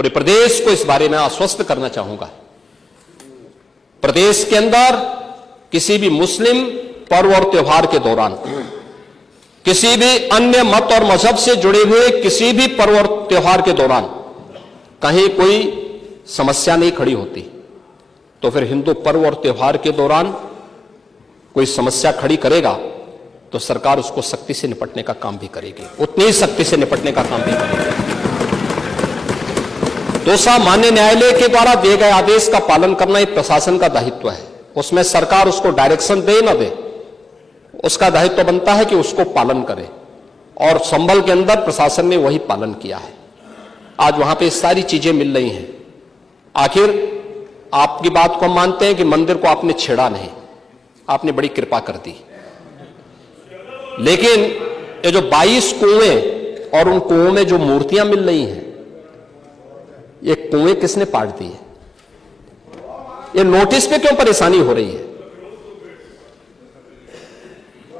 पूरे प्रदेश को इस बारे में आश्वस्त करना चाहूंगा। प्रदेश के अंदर किसी भी मुस्लिम पर्व और त्योहार के दौरान, किसी भी अन्य मत और मजहब से जुड़े हुए किसी भी पर्व और त्योहार के दौरान कहीं कोई समस्या नहीं खड़ी होती, तो फिर हिंदू पर्व और त्योहार के दौरान कोई समस्या खड़ी करेगा तो सरकार उसको सख्ती से निपटने का काम भी करेगी, उतनी ही सख्ती से निपटने का काम भी करेगी। दूसरा, माननीय न्यायालय के द्वारा दिए गए आदेश का पालन करना एक प्रशासन का दायित्व है। उसमें सरकार उसको डायरेक्शन दे न दे, उसका दायित्व बनता है कि उसको पालन करे, और संभल के अंदर प्रशासन ने वही पालन किया है। आज वहां पे सारी चीजें मिल रही हैं। आखिर आपकी बात को हम मानते हैं कि मंदिर को आपने छेड़ा नहीं, आपने बड़ी कृपा कर दी, लेकिन ये जो 22 कुएं और उन कुओं में जो मूर्तियां मिल रही हैं, ये कुएं किसने पाट दिए? ये नोटिस पे क्यों परेशानी हो रही है?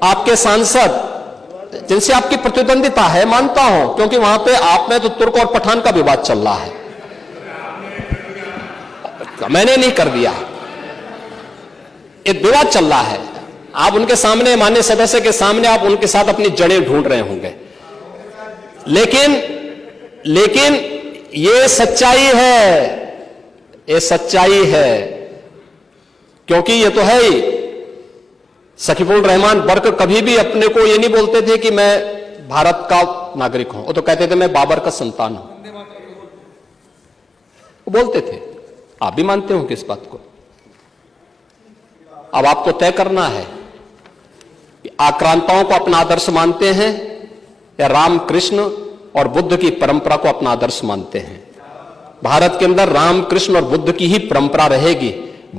आपके सांसद जिनसे आपकी प्रतिद्वंदिता है, मानता हूं, क्योंकि वहां पे आप में तो तुर्क और पठान का विवाद चल रहा है, मैंने नहीं कर दिया, ये विवाद चल रहा है। आप उनके सामने, माननीय सदस्य के सामने, आप उनके साथ अपनी जड़ें ढूंढ रहे होंगे, लेकिन ये सच्चाई है, ये सच्चाई है, क्योंकि ये तो है ही। सकीफुल रहमान बर्क कभी भी अपने को ये नहीं बोलते थे कि मैं भारत का नागरिक हूं, वो तो कहते थे मैं बाबर का संतान हूं, वो बोलते थे। आप भी मानते हो किस बात को? अब आपको तय करना है कि आक्रांताओं को अपना आदर्श मानते हैं या राम कृष्ण और बुद्ध की परंपरा को अपना आदर्श मानते हैं। भारत के अंदर राम कृष्ण और बुद्ध की ही परंपरा रहेगी,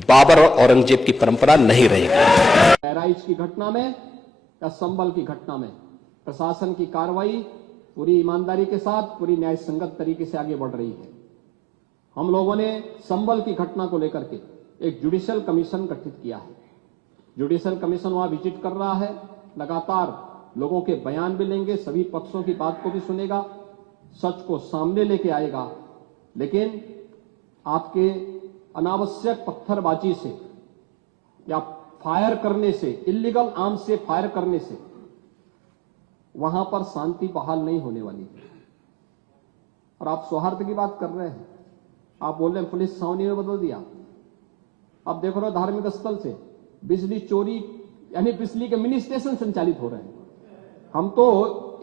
बाबर और औरंगजेब की परंपरा नहीं रहेगी। बहराइच की घटना में या संभल की घटना में प्रशासन की कार्रवाई पूरी ईमानदारी के साथ, पूरी न्याय संगत तरीके से आगे बढ़ रही है। हम लोगों ने संभल की घटना को लेकर के एक जुडिशियल कमीशन गठित किया है। जुडिशियल कमीशन वहां विजिट कर रहा है, लगातार लोगों के बयान भी लेंगे, सभी पक्षों की बात को भी सुनेगा, सच को सामने लेके आएगा। लेकिन आपके अनावश्यक पत्थरबाजी से या फायर करने से, इल्लीगल आर्म से फायर करने से वहां पर शांति बहाल नहीं होने वाली है। और आप सौहार्द की बात कर रहे हैं, आप बोल रहे हैं पुलिस छावनी में बदल दिया। अब देखो रहे धार्मिक स्थल से बिजली चोरी, यानी बिजली के मिनी स्टेशन संचालित हो रहे हैं। हम तो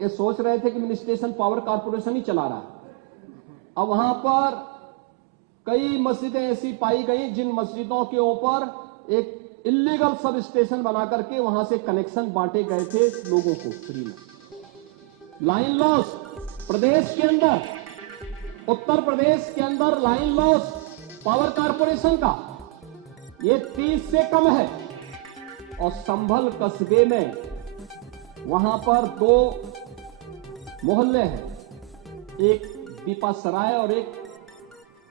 ये सोच रहे थे कि मिनी स्टेशन पावर कारपोरेशन ही चला रहा है। अब वहां पर कई मस्जिदें ऐसी पाई गई जिन मस्जिदों के ऊपर एक इल्लीगल सब स्टेशन बना करके वहां से कनेक्शन बांटे गए थे लोगों को फ्री में। लाइन लॉस प्रदेश के अंदर, उत्तर प्रदेश के अंदर लाइन लॉस पावर कारपोरेशन का ये 30 से कम है। और संभल कस्बे में वहां पर 2 मोहल्ले हैं, एक दीपा सराय और एक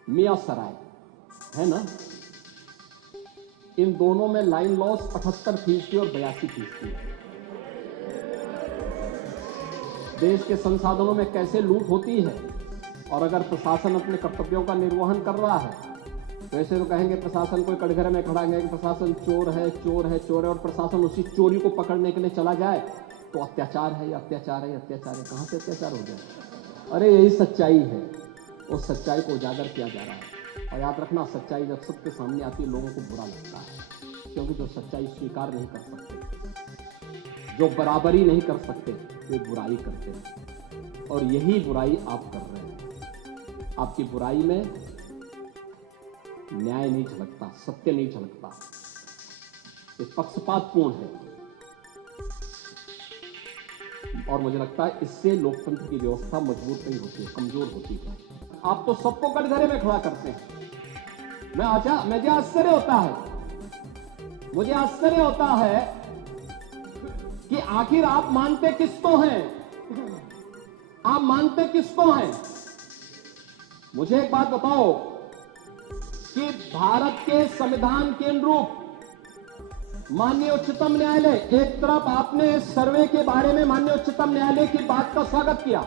मियां सराय है ना। इन दोनों में लाइन लॉस 78% और 82%। देश के संसाधनों में कैसे लूट होती है। और अगर प्रशासन अपने कर्तव्यों का निर्वहन कर रहा है, वैसे तो कहेंगे प्रशासन कोई कटघरे में खड़ा है कि प्रशासन चोर है, चोर है, चोर है, और प्रशासन उसी चोरी को पकड़ने के लिए चला जाए तो अत्याचार है, अत्याचार है, अत्याचार है। कहां से अत्याचार हो जाए? अरे यही सच्चाई है, उस सच्चाई को उजागर किया जा रहा है। और याद रखना, सच्चाई जब सबके सामने आती है लोगों को बुरा लगता है, क्योंकि जो सच्चाई स्वीकार नहीं कर सकते, जो बराबरी नहीं कर सकते, वे बुराई करते हैं। और यही बुराई आप कर रहे हैं। आपकी बुराई में न्याय नहीं झलकता, सत्य नहीं झलकता, ये पक्षपातपूर्ण है। और मुझे लगता है इससे लोकतंत्र की व्यवस्था मजबूत नहीं होती है, कमजोर होती है। आप तो सबको कटघरे में खड़ा करते हैं। मुझे आश्चर्य होता है कि आखिर आप मानते किसको हैं? आप मानते किसको हैं? मुझे एक बात बताओ कि भारत के संविधान के अनुरूप माननीय उच्चतम न्यायालय, एक तरफ आपने सर्वे के बारे में माननीय उच्चतम न्यायालय की बात का स्वागत किया,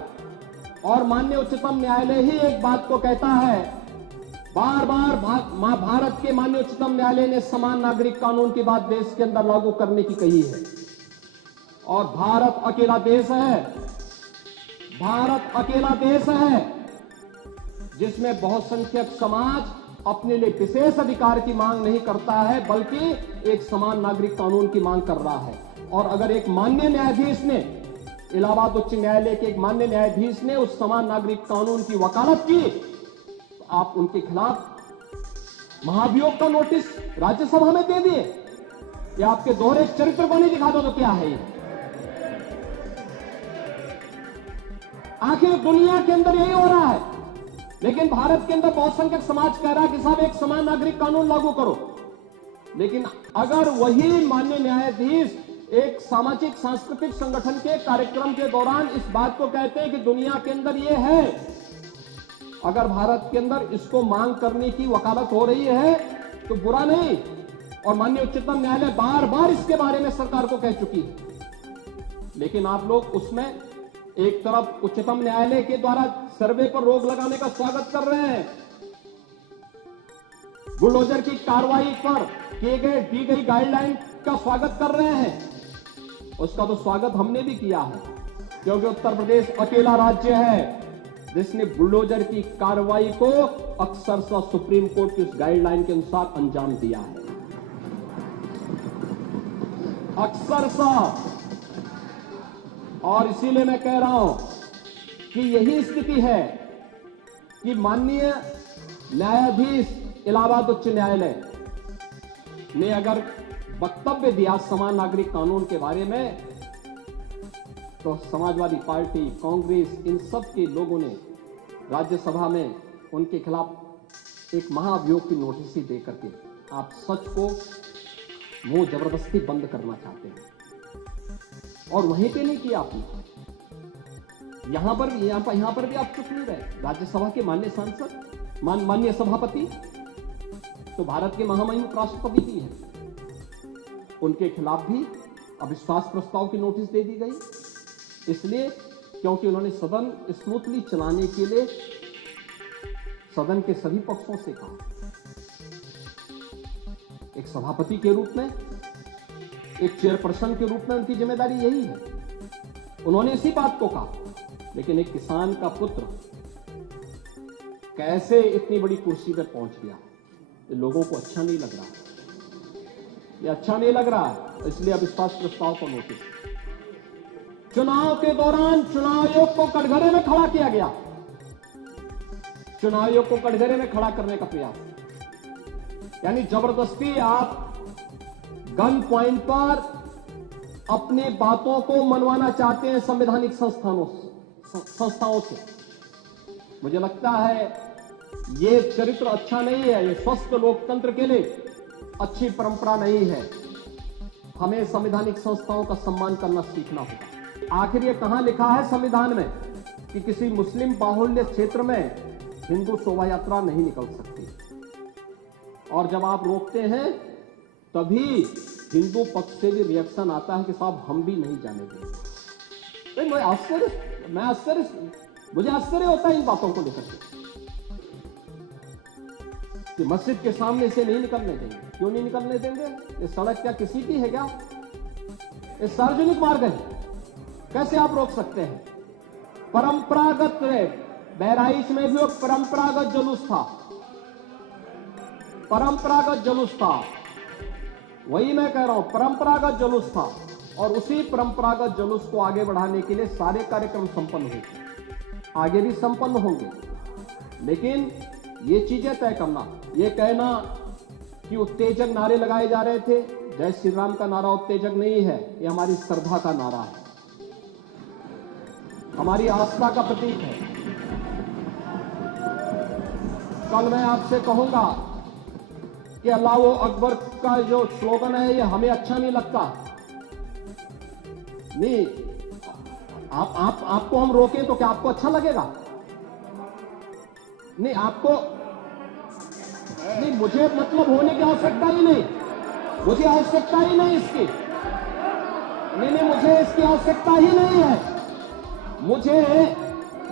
और माननीय उच्चतम न्यायालय ही एक बात को कहता है, बार बार भारत के माननीय उच्चतम न्यायालय ने समान नागरिक कानून की बात देश के अंदर लागू करने की कही है। और भारत अकेला देश है जिसमें बहुसंख्यक समाज अपने लिए विशेष अधिकार की मांग नहीं करता है, बल्कि एक समान नागरिक कानून की मांग कर रहा है। और अगर एक माननीय न्यायाधीश ने, इलाहाबाद उच्च न्यायालय के एक माननीय न्यायाधीश ने उस समान नागरिक कानून की वकालत की, तो आप उनके खिलाफ महाभियोग का नोटिस राज्यसभा में दे दिए। या आपके दोहरे चरित्र को नहीं दिखा दो तो क्या है ये? आखिर दुनिया के अंदर यही हो रहा है, लेकिन भारत के अंदर बहुसंख्यक समाज कह रहा है कि साहब एक समान नागरिक कानून लागू करो। लेकिन अगर वही माननीय न्यायाधीश एक सामाजिक सांस्कृतिक संगठन के कार्यक्रम के दौरान इस बात को कहते हैं कि दुनिया के अंदर ये है, अगर भारत के अंदर इसको मांग करने की वकालत हो रही है तो बुरा नहीं। और माननीय उच्चतम न्यायालय बार बार इसके बारे में सरकार को कह चुकी है, लेकिन आप लोग उसमें एक तरफ उच्चतम न्यायालय के द्वारा सर्वे पर रोक लगाने का स्वागत कर रहे हैं, बुलडोजर की कार्रवाई पर दी गई गाइडलाइन का स्वागत कर रहे हैं। उसका तो स्वागत हमने भी किया है, क्योंकि उत्तर प्रदेश अकेला राज्य है जिसने बुलडोजर की कार्रवाई को अक्सर सुप्रीम कोर्ट की उस गाइडलाइन के अनुसार अंजाम दिया है। अक्सर और इसीलिए मैं कह रहा हूं कि यही स्थिति है कि माननीय न्यायाधीश इलाहाबाद उच्च न्यायालय ने अगर वक्तव्य दिया समान नागरिक कानून के बारे में, तो समाजवादी पार्टी, कांग्रेस, इन सब के लोगों ने राज्यसभा में उनके खिलाफ एक महाभियोग की नोटिस ही देकर के आप सच को मुंह जबरदस्ती बंद करना चाहते हैं। और वहीं पे नहीं किया आपने, यहां पर भी आप चुप नहीं रहे। राज्यसभा के माननीय सांसद, माननीय सभापति तो भारत के महामहिम उपराष्ट्रपति भी हैं, उनके खिलाफ भी अविश्वास प्रस्ताव की नोटिस दे दी गई, इसलिए क्योंकि उन्होंने सदन स्मूथली चलाने के लिए सदन के सभी पक्षों से कहा। एक सभापति के रूप में, एक चेयरपर्सन के रूप में उनकी जिम्मेदारी यही है, उन्होंने इसी बात को कहा। लेकिन एक किसान का पुत्र कैसे इतनी बड़ी कुर्सी पर पहुंच गया, ये लोगों को अच्छा नहीं लग रहा, ये अच्छा नहीं लग रहा है, इसलिए अविश्वास प्रस्ताव को नोटिस। चुनाव के दौरान चुनाव आयोग को कटघरे में खड़ा किया गया, चुनाव आयोग को कटघरे में खड़ा करने का प्रयास, यानी जबरदस्ती आप गन पॉइंट पर अपनी बातों को मनवाना चाहते हैं संवैधानिक संस्थाओं से। मुझे लगता है ये चरित्र अच्छा नहीं है, ये स्वस्थ लोकतंत्र के लिए अच्छी परंपरा नहीं है। हमें संवैधानिक संस्थाओं का सम्मान करना सीखना होगा। आखिर ये कहां लिखा है संविधान में कि किसी मुस्लिम बाहुल्य क्षेत्र में हिंदू शोभा यात्रा नहीं निकल सकती, और जब आप रोकते हैं तभी हिंदू पक्ष से भी रिएक्शन आता है कि साहब हम भी नहीं जाने देंगे। मुझे आश्चर्य होता है इन बातों को लेकर कि मस्जिद के सामने से नहीं निकलने देंगे। क्यों नहीं निकलने देंगे? ये सड़क क्या किसी की है क्या? ये सार्वजनिक मार्ग है, कैसे आप रोक सकते हैं? परंपरागत बहराइच में भी एक परंपरागत जुलूस था, वही मैं कह रहा हूं, परंपरागत जुलूस था, और उसी परंपरागत जुलूस को आगे बढ़ाने के लिए सारे कार्यक्रम संपन्न हुए, आगे भी संपन्न होंगे। लेकिन ये चीजें तय करना, ये कहना कि उत्तेजक नारे लगाए जा रहे थे, जय श्री राम का नारा उत्तेजक नहीं है, ये हमारी श्रद्धा का नारा है, हमारी आस्था का प्रतीक है। कल मैं आपसे कहूंगा कि अल्लाह अकबर का जो स्लोगन है, ये हमें अच्छा नहीं लगता। नहीं, आपको हम रोकें तो क्या आपको अच्छा लगेगा? नहीं, आपको नहीं, मुझे मतलब होने की आवश्यकता ही नहीं, मुझे आवश्यकता ही नहीं इसकी, नहीं, मुझे इसकी आवश्यकता ही नहीं है। मुझे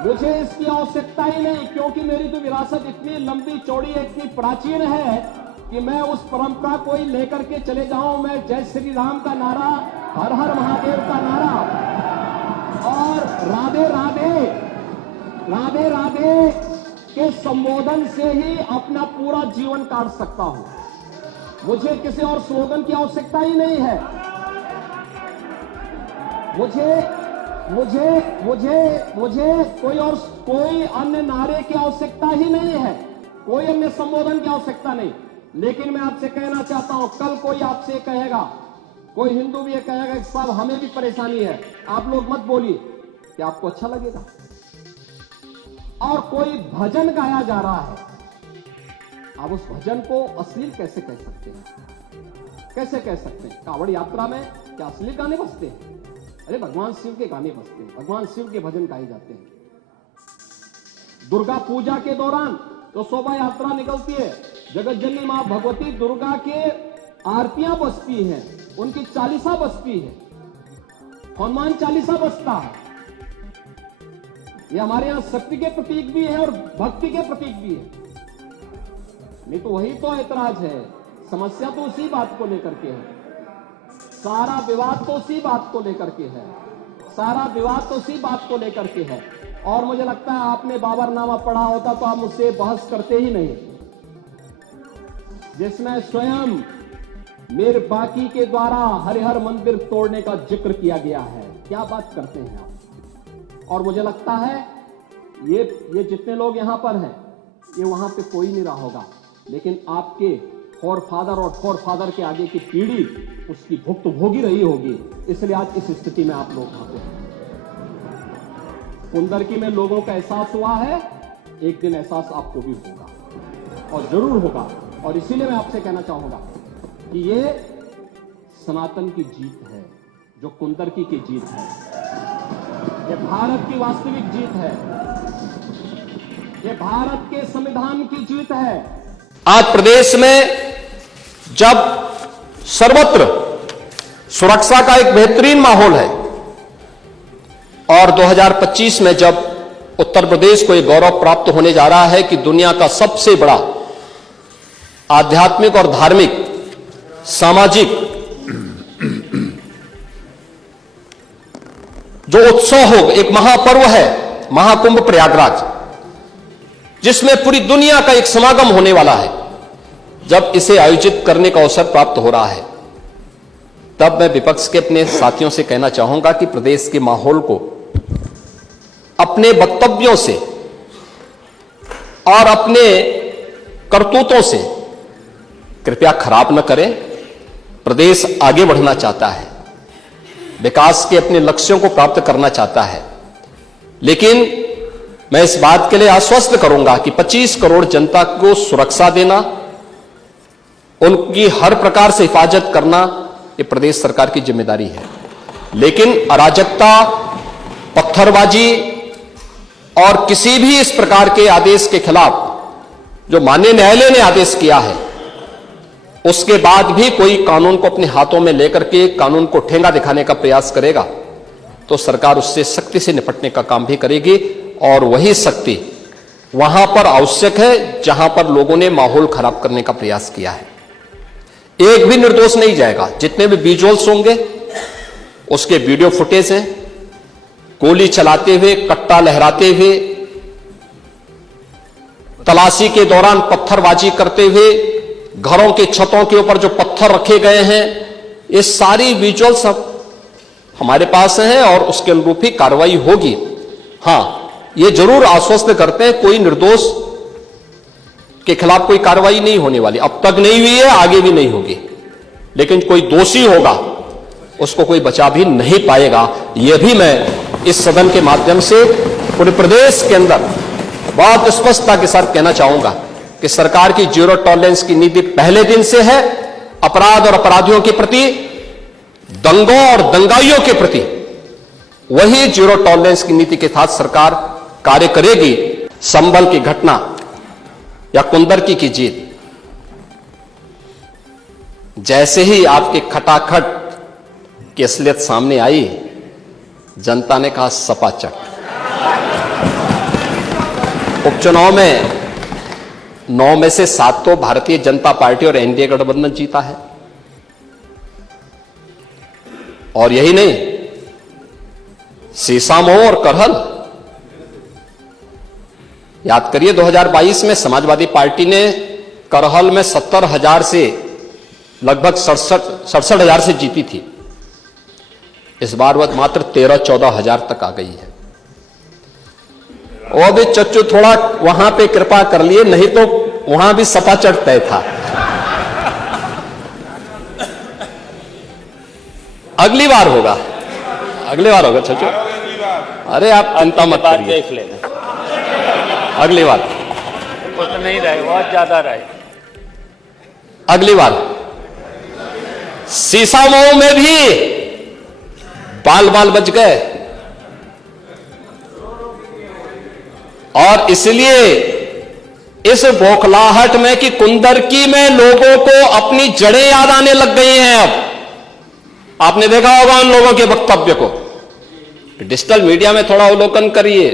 मुझे इसकी आवश्यकता ही नहीं, क्योंकि मेरी तो विरासत इतनी लंबी चौड़ी इतनी प्राचीन है कि मैं उस परंपरा को ही लेकर के चले जाऊं। मैं जय श्री राम का नारा, हर हर महादेव का नारा और राधे राधे राधे राधे के संबोधन से ही अपना पूरा जीवन काट सकता हूं। मुझे किसी और स्लोगन की आवश्यकता ही नहीं है। मुझे कोई अन्य नारे की आवश्यकता ही नहीं है, कोई अन्य संबोधन की आवश्यकता नहीं। लेकिन मैं आपसे कहना चाहता हूं, कल कोई आपसे कहेगा, कोई हिंदू भी ये कहेगा कि साहब हमें भी परेशानी है, आप लोग मत बोलिए, क्या आपको अच्छा लगेगा? और कोई भजन गाया जा रहा है, आप उस भजन को अश्लील कैसे कह सकते हैं? कैसे कह सकते हैं? कांवड़ यात्रा में क्या अश्लील गाने बजते हैं? अरे भगवान शिव के गाने बजते हैं, भगवान शिव के भजन गाए जाते हैं। दुर्गा पूजा के दौरान तो शोभा यात्रा निकलती है, जगत जननी मां भगवती दुर्गा के आरतियां बजती हैं, उनकी चालीसा बजती है, हनुमान चालीसा बजता है। ये हमारे यहां शक्ति के प्रतीक भी है और भक्ति के प्रतीक भी है। नहीं तो वही तो ऐतराज है, समस्या तो उसी बात को लेकर के है, सारा विवाद तो उसी बात को लेकर के है, सारा विवाद तो उसी बात को लेकर के है। और मुझे लगता है आपने बाबरनामा पढ़ा होता तो आप मुझसे बहस करते ही नहीं, जिसमें स्वयं मीर बाकी के द्वारा हरिहर मंदिर तोड़ने का जिक्र किया गया है। क्या बात करते हैं आप? और मुझे लगता है ये जितने लोग यहां पर हैं, ये वहां पे कोई नहीं रहा होगा, लेकिन आपके फोरफादर और फोरफादर के आगे की पीढ़ी उसकी भुक्तभोगी रही होगी, इसलिए आज इस स्थिति में आप लोग आते हैं। कुंदरकी में लोगों का एहसास हुआ है, एक दिन एहसास आपको भी होगा और जरूर होगा। और इसीलिए मैं आपसे कहना चाहूंगा कि ये सनातन की जीत है, जो कुंदरकी की जीत है, ये भारत की वास्तविक जीत है, ये भारत के संविधान की जीत है। आज प्रदेश में जब सर्वत्र सुरक्षा का एक बेहतरीन माहौल है और 2025 में जब उत्तर प्रदेश को एक गौरव प्राप्त होने जा रहा है कि दुनिया का सबसे बड़ा आध्यात्मिक और धार्मिक सामाजिक जो उत्सव हो, एक महापर्व है महाकुंभ प्रयागराज, जिसमें पूरी दुनिया का एक समागम होने वाला है, जब इसे आयोजित करने का अवसर प्राप्त हो रहा है, तब मैं विपक्ष के अपने साथियों से कहना चाहूंगा कि प्रदेश के माहौल को अपने वक्तव्यों से और अपने करतूतों से कृपया खराब न करें। प्रदेश आगे बढ़ना चाहता है, विकास के अपने लक्ष्यों को प्राप्त करना चाहता है, लेकिन मैं इस बात के लिए आश्वस्त करूंगा कि 25 करोड़ जनता को सुरक्षा देना, उनकी हर प्रकार से हिफाजत करना, ये प्रदेश सरकार की जिम्मेदारी है। लेकिन अराजकता, पत्थरबाजी और किसी भी इस प्रकार के आदेश के खिलाफ जो माननीय न्यायालय ने आदेश किया है, उसके बाद भी कोई कानून को अपने हाथों में लेकर के कानून को ठेंगा दिखाने का प्रयास करेगा, तो सरकार उससे सख्ती से निपटने का काम भी करेगी। और वही सख्ती वहां पर आवश्यक है जहां पर लोगों ने माहौल खराब करने का प्रयास किया है। एक भी निर्दोष नहीं जाएगा। जितने भी विजुअल्स होंगे उसके वीडियो फुटेज हैं, गोली चलाते हुए, कट्टा लहराते हुए, तलाशी के दौरान पत्थरबाजी करते हुए, घरों के छतों के ऊपर जो पत्थर रखे गए हैं, ये सारी विजुअल्स हमारे पास हैं और उसके अनुरूप ही कार्रवाई होगी। हां, ये जरूर आश्वस्त करते हैं कोई निर्दोष के खिलाफ कोई कार्रवाई नहीं होने वाली, अब तक नहीं हुई है, आगे भी नहीं होगी, लेकिन कोई दोषी होगा उसको कोई बचा भी नहीं पाएगा। यह भी मैं इस सदन के माध्यम से पूरे प्रदेश के अंदर बहुत स्पष्टता के साथ कहना चाहूंगा कि सरकार की जीरो टॉलरेंस की नीति पहले दिन से है। अपराध और अपराधियों के प्रति, दंगों और दंगाइयों के प्रति वही जीरो टॉलरेंस की नीति के साथ सरकार कार्य करेगी। संभल की घटना या कुंदरकी की जीत, जैसे ही आपके खटाखट की असलियत सामने आई, जनता ने कहा सपाचक। उपचुनाव में 9 में से 7 तो भारतीय जनता पार्टी और एनडीए गठबंधन जीता है। और यही नहीं, सीसामऊ और करहल, याद करिए 2022 में समाजवादी पार्टी ने करहल में 70,000 से लगभग 67,000 से जीती थी। इस बार वह मात्र 13-14 हजार तक आ गई है। वो भी चच्चू थोड़ा वहां पे कृपा कर लिए, नहीं तो वहां भी सपा चढ़ तय था। अगली बार होगा, अगली बार होगा चच्चू। अरे आप चिंता मत करिए, देख लेना, अगली बार कुछ नहीं रहे, बहुत ज्यादा रहे। अगली बार सीसामऊ में भी बाल बच गए, और इसलिए इस बौखलाहट में कि कुंदरकी में लोगों को अपनी जड़ें याद आने लग गई हैं। अब आपने देखा होगा उन लोगों के वक्तव्य को, डिजिटल मीडिया में थोड़ा अवलोकन करिए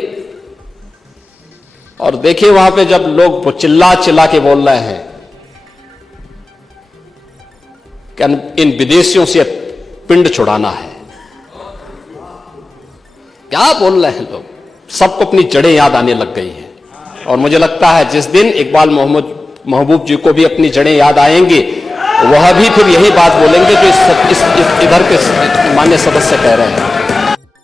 और देखिए वहां पे जब लोग चिल्ला के बोल रहे हैं कि इन विदेशियों से पिंड छुड़ाना है, क्या बोल रहे हैं लोग। सबको अपनी जड़ें याद आने लग गई हैं, और मुझे लगता है जिस दिन इकबाल महबूब जी को भी अपनी जड़ें याद आएंगी, वह भी फिर यही बात बोलेंगे जो इधर के माननीय सदस्य कह रहे हैं।